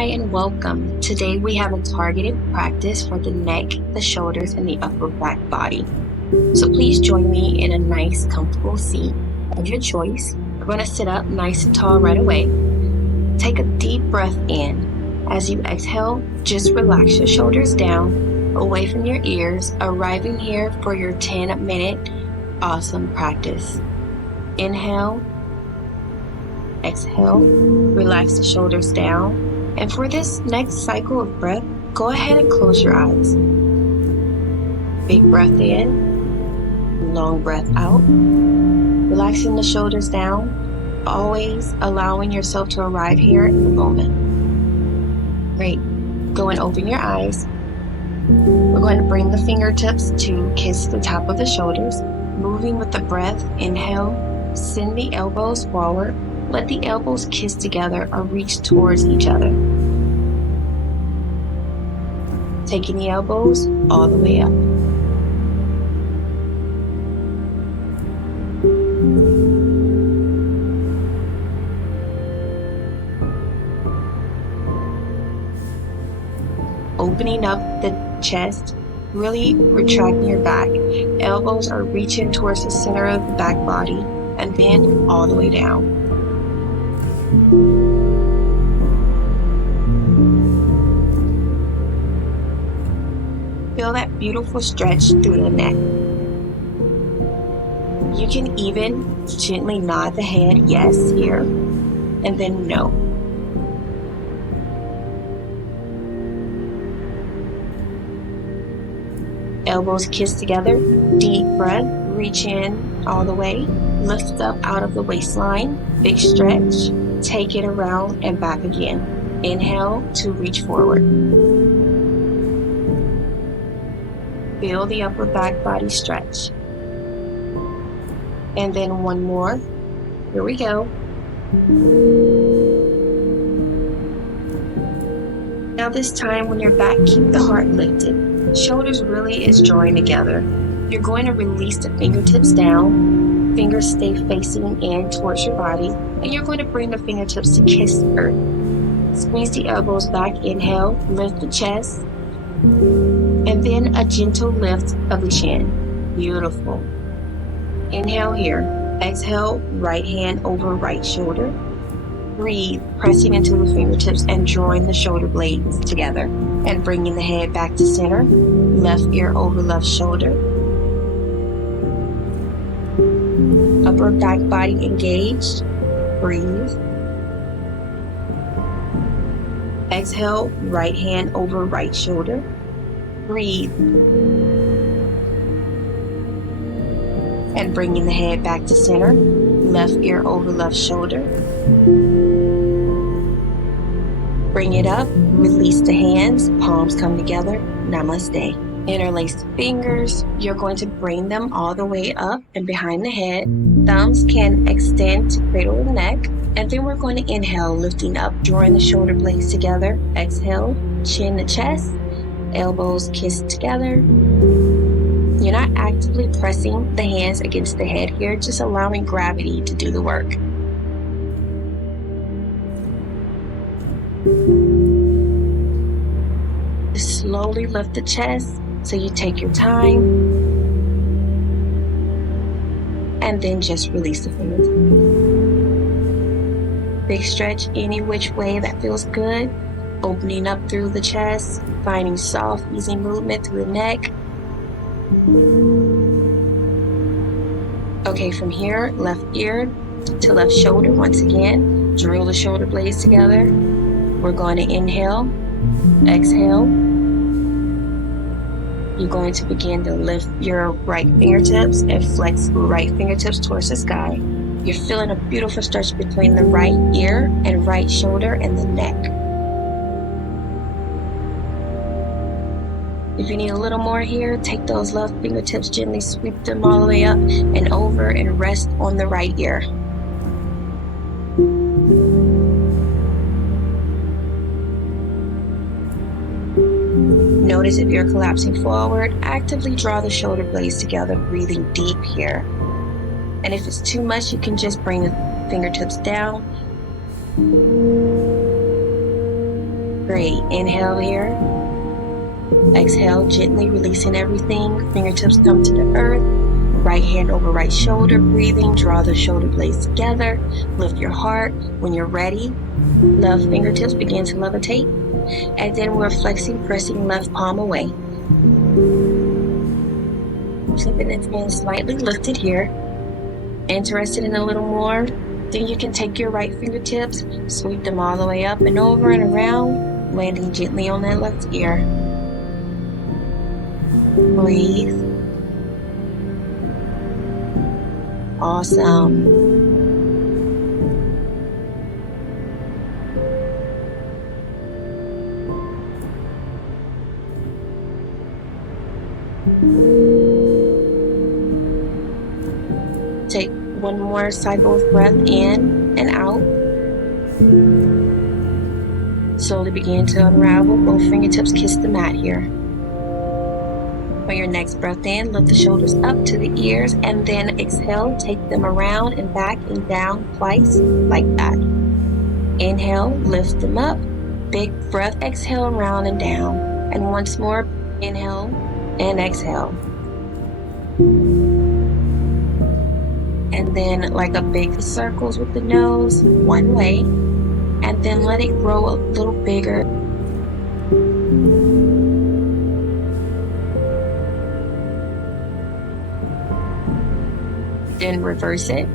Hi and welcome. Today we have a targeted practice for the neck, the shoulders, and the upper back body. So please join me in a nice, comfortable seat of your choice. We're going to sit up nice and tall right away. Take a deep breath in. As you exhale, just relax your shoulders down, away from your ears, arriving here for your 10-minute awesome practice. Inhale, exhale, relax the shoulders down. And for this next cycle of breath, go ahead and close your eyes. Big breath in, long breath out, relaxing the shoulders down, always allowing yourself to arrive here in the moment. Great. Go and open your eyes. We're going to bring the fingertips to kiss the top of the shoulders, moving with the breath. Inhale, send the elbows forward. Let the elbows kiss together or reach towards each other. Taking the elbows all the way up. Opening up the chest, really retracting your back. Elbows are reaching towards the center of the back body and then all the way down. Feel that beautiful stretch through the neck. You can even gently nod the head, yes, here, and then no. Elbows kiss together, deep breath, reach in all the way, lift up out of the waistline, big stretch, take it around and back again. Inhale to reach forward. Feel the upper back body stretch. And then one more. Here we go. Now this time when you're back, keep the heart lifted. Shoulders really is drawing together. You're going to release the fingertips down. Fingers stay facing in towards your body. And you're going to bring the fingertips to kiss the earth. Squeeze the elbows back. Inhale, lift the chest. And then a gentle lift of the chin. Beautiful. Inhale here. Exhale, right hand over right shoulder. Breathe, pressing into the fingertips and drawing the shoulder blades together. And bringing the head back to center. Left ear over left shoulder. Upper back body engaged. Breathe. Exhale, right hand over right shoulder. Breathe. And bringing the head back to center. Left ear over left shoulder. Bring it up. Release the hands. Palms come together. Namaste. Interlace the fingers. You're going to bring them all the way up and behind the head. Thumbs can extend to cradle the neck. And then we're going to inhale, lifting up, drawing the shoulder blades together. Exhale, chin to chest. Elbows kiss together. You're not actively pressing the hands against the head here, just allowing gravity to do the work. Just slowly lift the chest so you take your time. And then just release the fingers. Big stretch any which way that feels good. Opening up through the chest, finding soft, easy movement through the neck. Okay, from here, left ear to left shoulder once again. Drill the shoulder blades together. We're going to inhale, exhale. You're going to begin to lift your right fingertips and flex right fingertips towards the sky. You're feeling a beautiful stretch between the right ear and right shoulder and the neck. If you need a little more here, take those left fingertips, gently sweep them all the way up and over and rest on the right ear. Notice if you're collapsing forward, actively draw the shoulder blades together, breathing deep here. And if it's too much, you can just bring the fingertips down Great. Inhale here. Exhale, gently releasing everything. Fingertips come to the earth. Right hand over right shoulder, breathing. Draw the shoulder blades together. Lift your heart. When you're ready, left fingertips begin to levitate. And then we're flexing, pressing left palm away. Keeping the hands slightly lifted here. Interested in a little more? Then you can take your right fingertips, sweep them all the way up and over and around, landing gently on that left ear. Breathe. Awesome. Take one more cycle of breath in and out. Slowly begin to unravel. Both fingertips kiss the mat here. For your next breath in, lift the shoulders up to the ears and then exhale. Take them around and back and down twice like that. Inhale, lift them up. Big breath, exhale around and down. And once more, inhale and exhale. And then like a big circles with the nose, one way. And then let it grow a little bigger. Then reverse it.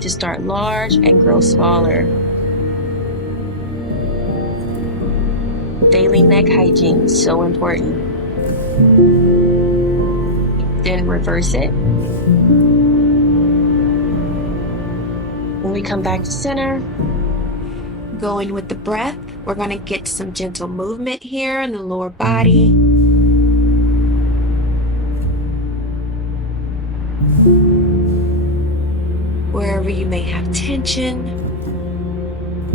To start large and grow smaller. Daily neck hygiene, so important. Then reverse it. When we come back to center, going with the breath, we're going to get some gentle movement here in the lower body. Wherever you may have tension,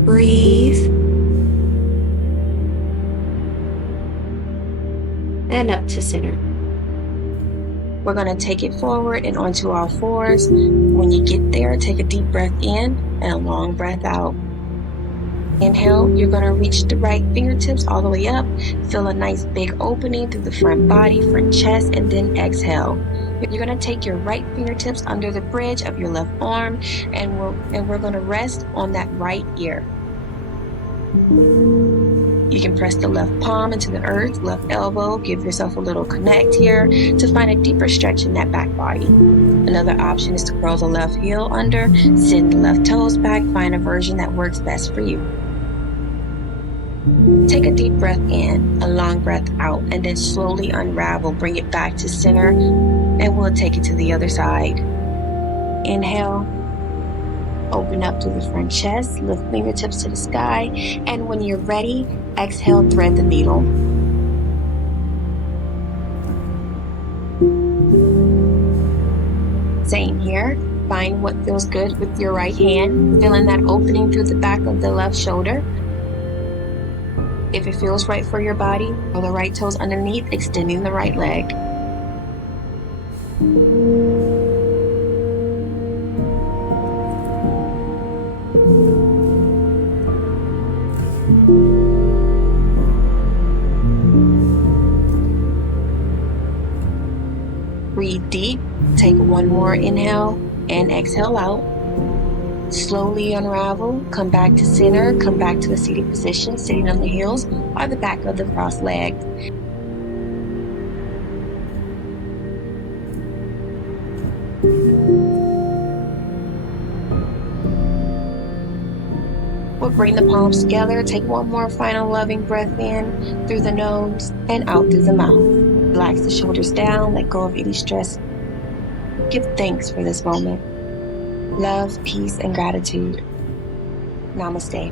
breathe. And up to center. We're going to take it forward and onto all fours. When you get there, take a deep breath in and a long breath out. Inhale, you're going to reach the right fingertips all the way up. Feel a nice big opening through the front body, front chest, and then exhale. You're going to take your right fingertips under the bridge of your left arm, and we're going to rest on that right ear. You can press the left palm into the earth, left elbow, give yourself a little connect here to find a deeper stretch in that back body. Another option is to curl the left heel under, send the left toes back, find a version that works best for you. Take a deep breath in, a long breath out, and then slowly unravel, bring it back to center, and we'll take it to the other side. Inhale. Open up to the front chest, lift fingertips to the sky, and when you're ready, exhale, thread the needle. Same here. Find what feels good with your right hand, feeling that opening through the back of the left shoulder. If it feels right for your body, roll the right toes underneath, extending the right leg. Breathe deep. Take one more inhale and exhale out. Slowly unravel. Come back to center. Come back to the seated position, sitting on the heels or the back of the crossed legs. We'll bring the palms together. Take one more final loving breath in through the nose and out through the mouth. Relax the shoulders down. Let go of any stress. Give thanks for this moment. Love, peace, and gratitude. Namaste.